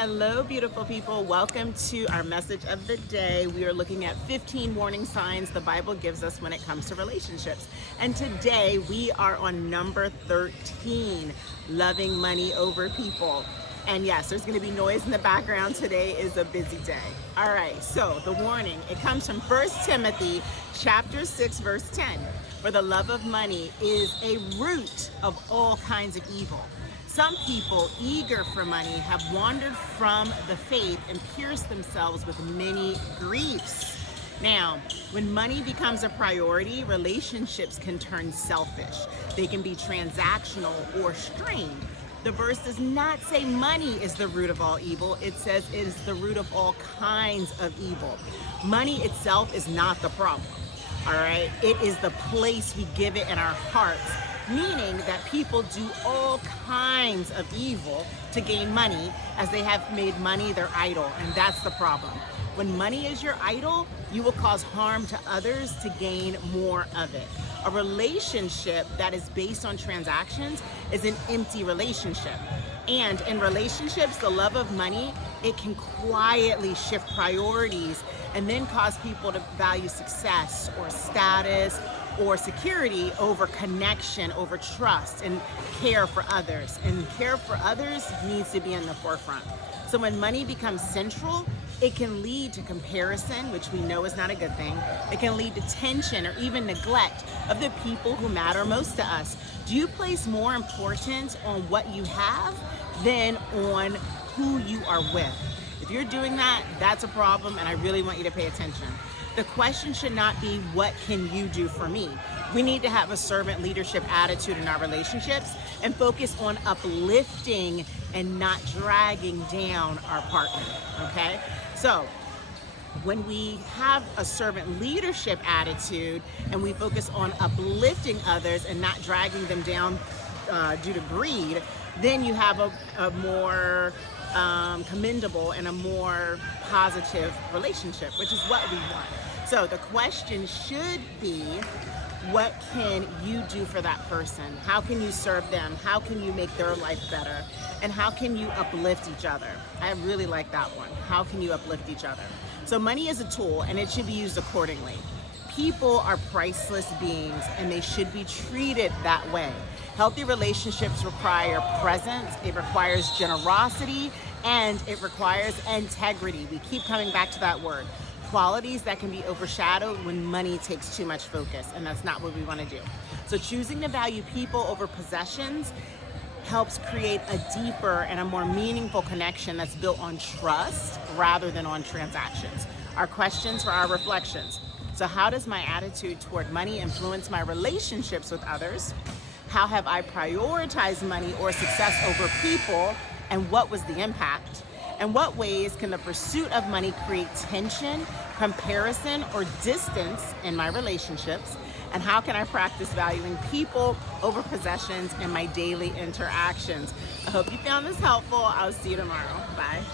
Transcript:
Hello, beautiful people. Welcome to our message of the day. We are looking at 15 warning signs the Bible gives us when it comes to relationships. And today we are on number 13, loving money over people. And yes, there's going to be noise in the background. Today is a busy day. All right, so the warning, it comes from 1 Timothy chapter 6, verse 10, where the love of money is a root of all kinds of evil. Some people eager for money have wandered from the faith and pierced themselves with many griefs. Now, when money becomes a priority, relationships can turn selfish. They can be transactional or strained. The verse does not say money is the root of all evil. It says it is the root of all kinds of evil. Money itself is not the problem, all right? It is the place we give it in our hearts, meaning that people do all kinds of evil to gain money as they have made money their idol, and that's the problem. When money is your idol, you will cause harm to others to gain more of it. A relationship that is based on transactions is an empty relationship. And in relationships, the love of money, it can quietly shift priorities and then cause people to value success or status or security over connection, over trust, and care for others. And care for others needs to be in the forefront. So when money becomes central, it can lead to comparison, which we know is not a good thing. It can lead to tension or even neglect of the people who matter most to us. Do you place more importance on what you have than on who you are with? If you're doing that, that's a problem, and I really want you to pay attention. The question should not be, what can you do for me? We need to have a servant leadership attitude in our relationships and focus on uplifting and not dragging down our partner, okay? So when we have a servant leadership attitude and we focus on uplifting others and not dragging them down due to greed, then you have a more commendable and a more positive relationship, which is what we want. So the question should be, what can you do for that person? How can you serve them? How can you make their life better? And how can you uplift each other? I really like that one. How can you uplift each other? So money is a tool, and it should be used accordingly. People are priceless beings, and they should be treated that way. Healthy relationships require presence, it requires generosity, and it requires integrity. We keep coming back to that word. Qualities that can be overshadowed when money takes too much focus, and that's not what we want to do. So choosing to value people over possessions helps create a deeper and a more meaningful connection that's built on trust rather than on transactions. Our questions for our reflections. So how does my attitude toward money influence my relationships with others? How have I prioritized money or success over people, and what was the impact? And what ways can the pursuit of money create tension, comparison, or distance in my relationships? And how can I practice valuing people over possessions in my daily interactions? I hope you found this helpful. I'll see you tomorrow. Bye.